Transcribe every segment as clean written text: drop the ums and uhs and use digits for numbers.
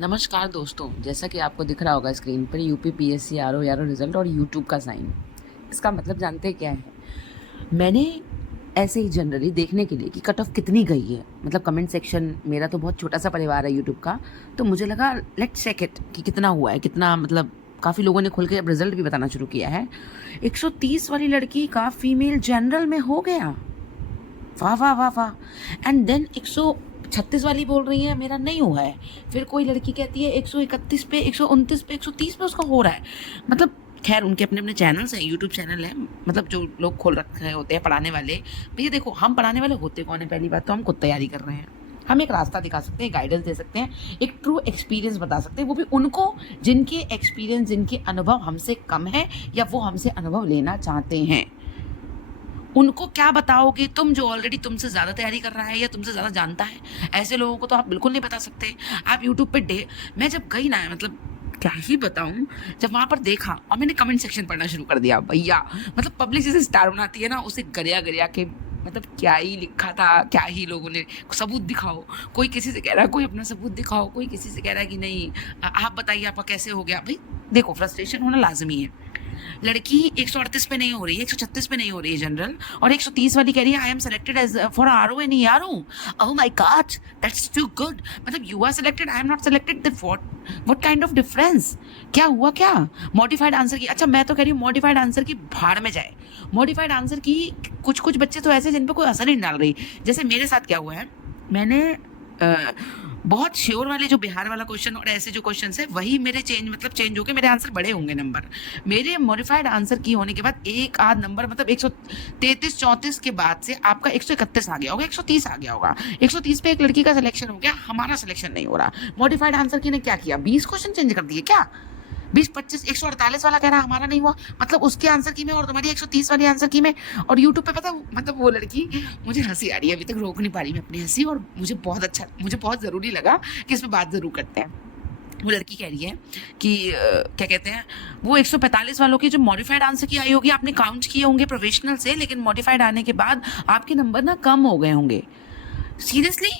नमस्कार दोस्तों, जैसा कि आपको दिख रहा होगा स्क्रीन पर यूपी पीएससी आरओ रिजल्ट और यूट्यूब का साइन। इसका मतलब जानते हैं क्या है? मैंने ऐसे ही जनरली देखने के लिए कि कट ऑफ कितनी गई है, मतलब कमेंट सेक्शन, मेरा तो बहुत छोटा सा परिवार है यूट्यूब का, तो मुझे लगा लेट्स चेक इट कि कितना हुआ है, कितना मतलब काफ़ी लोगों ने खुल के अब रिजल्ट भी बताना शुरू किया है। 130 वाली लड़की का फीमेल जनरल में हो गया। वाह वाह वाह वाह। एंड देन 136 वाली बोल रही है मेरा नहीं हुआ है। फिर कोई लड़की कहती है 131 पे, 129 पे, 130 पे उसका हो रहा है। मतलब खैर उनके अपने अपने चैनल्स हैं, यूट्यूब चैनल है, मतलब जो लोग खोल रखे होते हैं पढ़ाने वाले। भैया देखो, हम पढ़ाने वाले होते कौन है? पहली बात तो हम खुद तैयारी कर रहे हैं। हम एक रास्ता दिखा सकते हैं, गाइडेंस दे सकते हैं, एक ट्रू एक्सपीरियंस बता सकते हैं, वो भी उनको जिनके एक्सपीरियंस, जिनके अनुभव हमसे कम है या वो हमसे अनुभव लेना चाहते हैं। उनको क्या बताओगे तुम, जो ऑलरेडी तुमसे ज़्यादा तैयारी कर रहा है या तुमसे ज़्यादा जानता है? ऐसे लोगों को तो आप बिल्कुल नहीं बता सकते। आप यूट्यूब पे मैं जब गई ना, मतलब क्या ही बताऊं, जब वहां पर देखा और मैंने कमेंट सेक्शन पढ़ना शुरू कर दिया, भैया मतलब पब्लिक जैसे स्टार बनाती है ना, उसे गरिया गरिया के, मतलब क्या ही लिखा था, क्या ही लोगों ने सबूत दिखाओ। कोई किसी से कह रहा है कोई अपना सबूत दिखाओ, कोई किसी से कह रहा है कि नहीं आप बताइए आपका कैसे हो गया। भाई देखो, फ्रस्ट्रेशन होना लाजमी है। लड़की 138 पे नहीं हो रही है, 136 पे नहीं हो रही है जनरल, और 130 वाली कह रही है I am selected as for RO and ERO. Oh my god, that's too good. मतलब you are selected, I am not selected, then what kind of difference? क्या हुआ क्या? मॉडिफाइड आंसर की, अच्छा मैं तो कह रही हूँ मॉडिफाइड आंसर की भाड़ में जाए। मॉडिफाइड आंसर की कुछ कुछ बच्चे तो ऐसे जिन पे कोई असर ही नहीं डाल रही। जैसे मेरे साथ क्या हुआ है, मैंने बहुत श्योर वाले जो बिहार वाला क्वेश्चन और ऐसे जो क्वेश्चन है वही मेरे मतलब चेंज होके मेरे आंसर बड़े होंगे नंबर। मेरे मॉडिफाइड आंसर की होने के बाद एक आध नंबर, मतलब 133 34 के बाद से आपका 131 आ गया होगा, 130 आ गया होगा। 130 पे एक लड़की का सिलेक्शन हो गया, हमारा सिलेक्शन नहीं हो रहा। मॉडिफाइड आंसर की ने क्या किया, 20 क्वेश्चन चेंज कर दिए क्या? 20 25, 148 वाला कह रहा हमारा नहीं हुआ, मतलब उसके आंसर की में और तुम्हारी 130 वाली आंसर की में। और यूट्यूब पे पता, मतलब वो लड़की, मुझे हंसी आ रही है, अभी तक रोक नहीं पा रही मैं अपनी हंसी, और मुझे बहुत अच्छा, मुझे बहुत ज़रूरी लगा कि इस पर बात ज़रूर करते हैं। वो लड़की कह रही है कि क्या कहते हैं, वो 145 वालों की जो मॉडिफाइड आंसर की आई होगी, आपने काउंट किए होंगे प्रोफेशनल से, लेकिन मॉडिफाइड आने के बाद आपके नंबर ना कम हो गए होंगे। सीरियसली,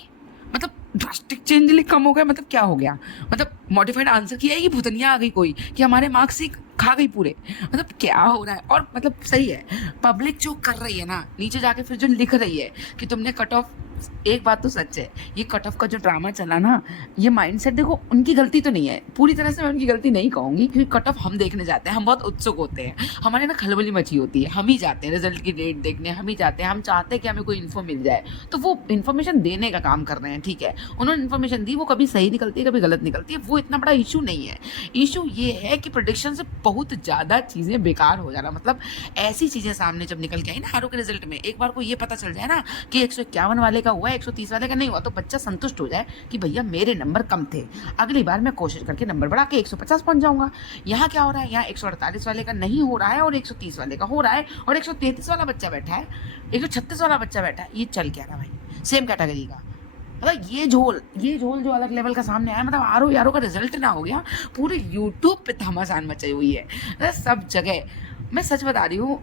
मतलब ड्रास्टिक चेंज कम हो गया, मतलब क्या हो गया? मतलब मॉडिफाइड आंसर की है, ये भुतनिया आ गई कोई कि हमारे मार्क्स ही खा गई पूरे, मतलब क्या हो रहा है? और मतलब सही है, पब्लिक जो कर रही है ना, नीचे जाके फिर जो लिख रही है कि तुमने कट ऑफ, एक बात तो सच है, ये कट ऑफ का जो ड्रामा चला ना, ये माइंडसेट देखो उनकी गलती तो नहीं है, पूरी तरह से मैं उनकी गलती नहीं कहूँगी, क्योंकि कट ऑफ हम देखने जाते हैं, हम बहुत उत्सुक होते हैं, हमारे ना खलबली मची होती है, हम ही जाते हैं रिजल्ट की डेट देखने, हम ही जाते हैं, हम चाहते हैं कि हमें कोई इन्फो मिल जाए, तो वो इन्फॉर्मेशन देने का काम कर रहे हैं, ठीक है, उन्होंने इन्फॉर्मेशन दी, वो कभी सही निकलती है कभी गलत निकलती है, वो इतना बड़ा इशू नहीं है। इशू ये है कि प्रोडिक्शन से बहुत ज़्यादा चीज़ें बेकार हो जाना, मतलब ऐसी चीज़ें सामने जब निकल के आई ना आरओ के रिजल्ट में, एक बार को ये पता चल जाए ना कि 151 वाले का हुआ है, 130 वाले का नहीं हुआ, तो बच्चा संतुष्ट हो जाए कि भैया मेरे नंबर कम थे, अगली बार मैं कोशिश करके नंबर बढ़ा के 150 पहुंच जाऊंगा। यहाँ क्या हो रहा है, यहाँ 148 वाले का नहीं हो रहा है और 130 वाले का हो रहा है, और 133 वाला बच्चा बैठा है, 136 वाला बच्चा बैठा है, ये चल क्या रहा भाई सेम कैटेगरी का? मतलब ये झोल जो अलग लेवल का सामने आया, मतलब आरओ यारो का रिजल्ट ना हो गया, पूरे यूट्यूब पे घमासान मचाई हुई है, मतलब सब जगह। मैं सच बता रही हूँ,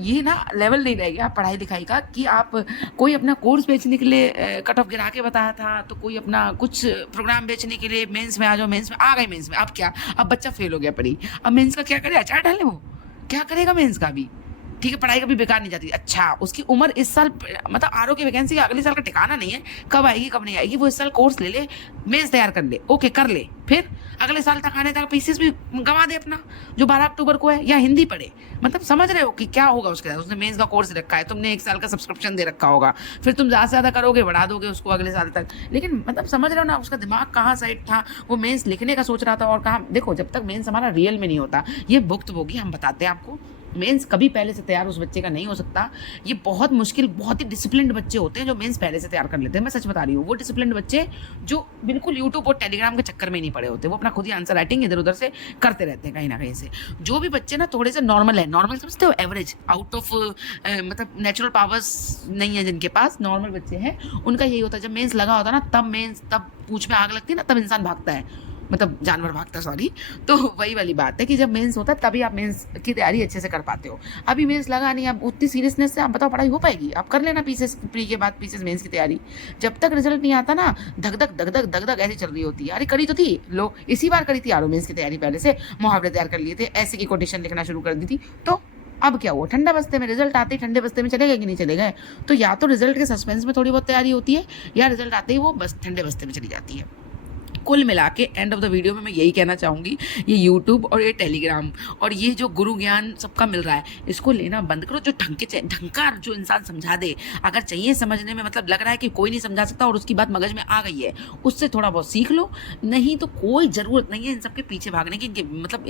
ये ना लेवल नहीं रह गया पढ़ाई लिखाई का कि आप कोई अपना कोर्स बेचने के लिए कट ऑफ गिरा के बताया था, तो कोई अपना कुछ प्रोग्राम बेचने के लिए मेंस में आ जाओ, मेंस में आ गए, मेंस में अब क्या, अब बच्चा फेल हो गया पढ़ी, अब मेंस का क्या करे, अचार डाले, वो क्या करेगा मेंस का भी? ठीक है, पढ़ाई कभी बेकार नहीं जाती। अच्छा, उसकी उम्र इस साल, मतलब आरओ की वैकेंसी अगले साल का ठिकाना नहीं है, कब आएगी कब नहीं आएगी, वो इस साल कोर्स ले ले, मेंस तैयार कर ले, ओके कर ले, फिर अगले साल तक आने तक पीसीएस भी गंवा दे अपना, जो 12 अक्टूबर को है, या हिंदी पढ़े। मतलब समझ रहे हो कि क्या होगा उसके साथ? उसने मेंस का कोर्स रखा है, तुमने 1 साल का सब्सक्रिप्शन दे रखा होगा, फिर तुम ज़्यादा से ज़्यादा करोगे, बढ़ा दोगे उसको अगले साल तक, लेकिन मतलब समझ रहे हो ना उसका दिमाग कहाँ साइड था, वो मेंस लिखने का सोच रहा था, और कहाँ देखो, जब तक मेंस हमारा रियल में नहीं होता, ये भुक्तभोगी हम बताते हैं आपको, मेंस कभी पहले से तैयार उस बच्चे का नहीं हो सकता। ये बहुत मुश्किल, बहुत ही डिसिप्लिन्ड बच्चे होते हैं जो मेंस पहले से तैयार कर लेते हैं, मैं सच बता रही हूँ। वो डिसिप्लिन्ड बच्चे जो बिल्कुल यूट्यूब और टेलीग्राम के चक्कर में नहीं पड़े होते, वो अपना खुद ही आंसर राइटिंग इधर उधर से करते रहते हैं कहीं ना कहीं से। जो भी बच्चे ना थोड़े से नॉर्मल है, नॉर्मल समझते हो, एवरेज आउट ऑफ, मतलब नेचुरल पावर्स नहीं है जिनके पास, नॉर्मल बच्चे हैं, उनका यही होता है, जब मेंस लगा होता है ना, तब पूछ में आग लगती है ना, तब इंसान भागता है। मतलब जानवर भागता, सॉरी। तो वही वाली बात है कि जब मेंस होता है तभी आप मेंस की तैयारी अच्छे से कर पाते हो। अभी मेंस लगा नहीं, अब उतनी सीरियसनेस से आप बताओ पढ़ाई हो पाएगी? आप कर लेना पीसेस प्री के बाद पीसेस मेंस की तैयारी। जब तक रिजल्ट नहीं आता ना, धक धक धक धक धक धक ऐसी चल रही होती है। अरे करी तो थी, लो इसी बार करी थी यारो मेंस की तैयारी, पहले से मुहावरे तैयार कर लिए थे, ऐसे की कोटेशन लिखना शुरू कर दी थी। तो अब क्या हुआ? ठंडा बस्ते में रिजल्ट आते ही ठंडे बस्ते में चले गए कि नहीं चले गए? तो या तो रिजल्ट के सस्पेंस में थोड़ी बहुत तैयारी होती है, या रिजल्ट आते ही वो बस ठंडे बस्ते में चली जाती है। कुल मिला के एंड ऑफ द वीडियो में मैं यही कहना चाहूँगी, ये यूट्यूब और ये टेलीग्राम और ये जो गुरु ज्ञान सबका मिल रहा है, इसको लेना बंद करो। जो ढंकार जो इंसान समझा दे, अगर चाहिए समझने में, मतलब लग रहा है कि कोई नहीं समझा सकता और उसकी बात मगज में आ गई है, उससे थोड़ा बहुत सीख लो। नहीं तो कोई ज़रूरत नहीं है इन सबके पीछे भागने की, मतलब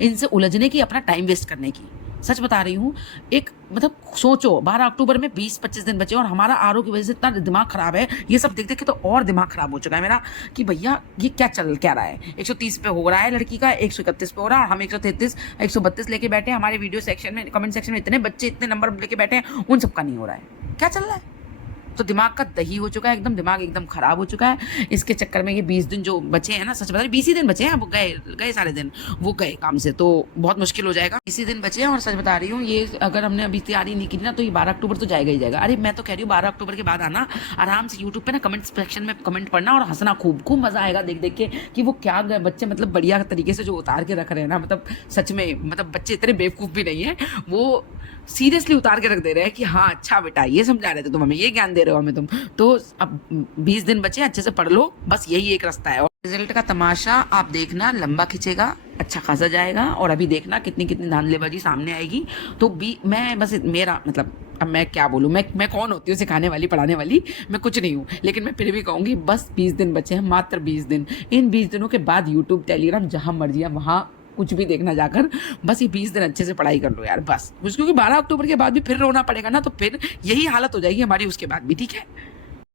इनसे उलझने की, अपना टाइम वेस्ट करने की। सच बता रही हूँ। एक मतलब सोचो, 12 अक्टूबर में 20-25 दिन बचे और हमारा आरओ की वजह से इतना दिमाग खराब है, ये सब देख देख के तो और दिमाग खराब हो चुका है मेरा कि भैया ये क्या रहा है। 130 पे हो रहा है लड़की का, 131 पे हो रहा है, और हम 133 132 लेके बैठे हैं। हमारे वीडियो सेक्शन में, कमेंट सेक्शन में इतने बच्चे इतने नंबर लेके बैठे हैं, उन सबका नहीं हो रहा है। क्या चल रहा है? तो दिमाग का दही हो चुका है एकदम, दिमाग एकदम खराब हो चुका है। इसके चक्कर में ये 20 दिन जो बचे हैं ना, सच बता रही, 20 ही दिन बचे हैं, वो गए सारे दिन, वो गए काम से, तो बहुत मुश्किल हो जाएगा। 20 ही दिन बचे हैं और सच बता रही हूँ, ये अगर हमने अभी तैयारी नहीं की ना, तो ये 12 अक्टूबर तो जाएगा ही जाएगा। अरे मैं तो कह रही हूँ 12 अक्टूबर के बाद आना, आराम से यूट्यूब पे ना कमेंट सेक्शन में कमेंट पढ़ना और हंसना, खूब खूब मजा आएगा देख देख के कि वो क्या बच्चे मतलब बढ़िया तरीके से जो उतार के रख रहे हैं ना, मतलब सच में, मतलब बच्चे इतने बेवकूफ़ भी नहीं है, वो सीरियसली उतार के रख दे रहे हैं कि हाँ अच्छा बेटा ये समझा रहे थे तुम हमें, ये ज्ञान दे रहे हो हमें तुम। तो अब 20 दिन बचे, अच्छे से पढ़ लो, बस यही एक रास्ता है। और रिजल्ट का तमाशा आप देखना, लंबा खिंचेगा, अच्छा खासा जाएगा। और अभी देखना कितनी कितनी धांधलेबाजी सामने आएगी। तो मैं बस मेरा मतलब, अब मैं क्या बोलूँ, मैं कौन होती हूँ सिखाने वाली, पढ़ाने वाली? मैं कुछ नहीं हूँ, लेकिन मैं फिर भी कहूँगी बस 20 दिन बचे हैं, मात्र 20 दिन। इन 20 दिनों के बाद यूट्यूब, टेलीग्राम, जहाँ मर्जी है वहाँ कुछ भी देखना जाकर, बस ये 20 दिन अच्छे से पढ़ाई कर लो यार बस। क्योंकि 12 अक्टूबर के बाद भी फिर रोना पड़ेगा ना, तो फिर यही हालत हो जाएगी हमारी उसके बाद भी, ठीक है।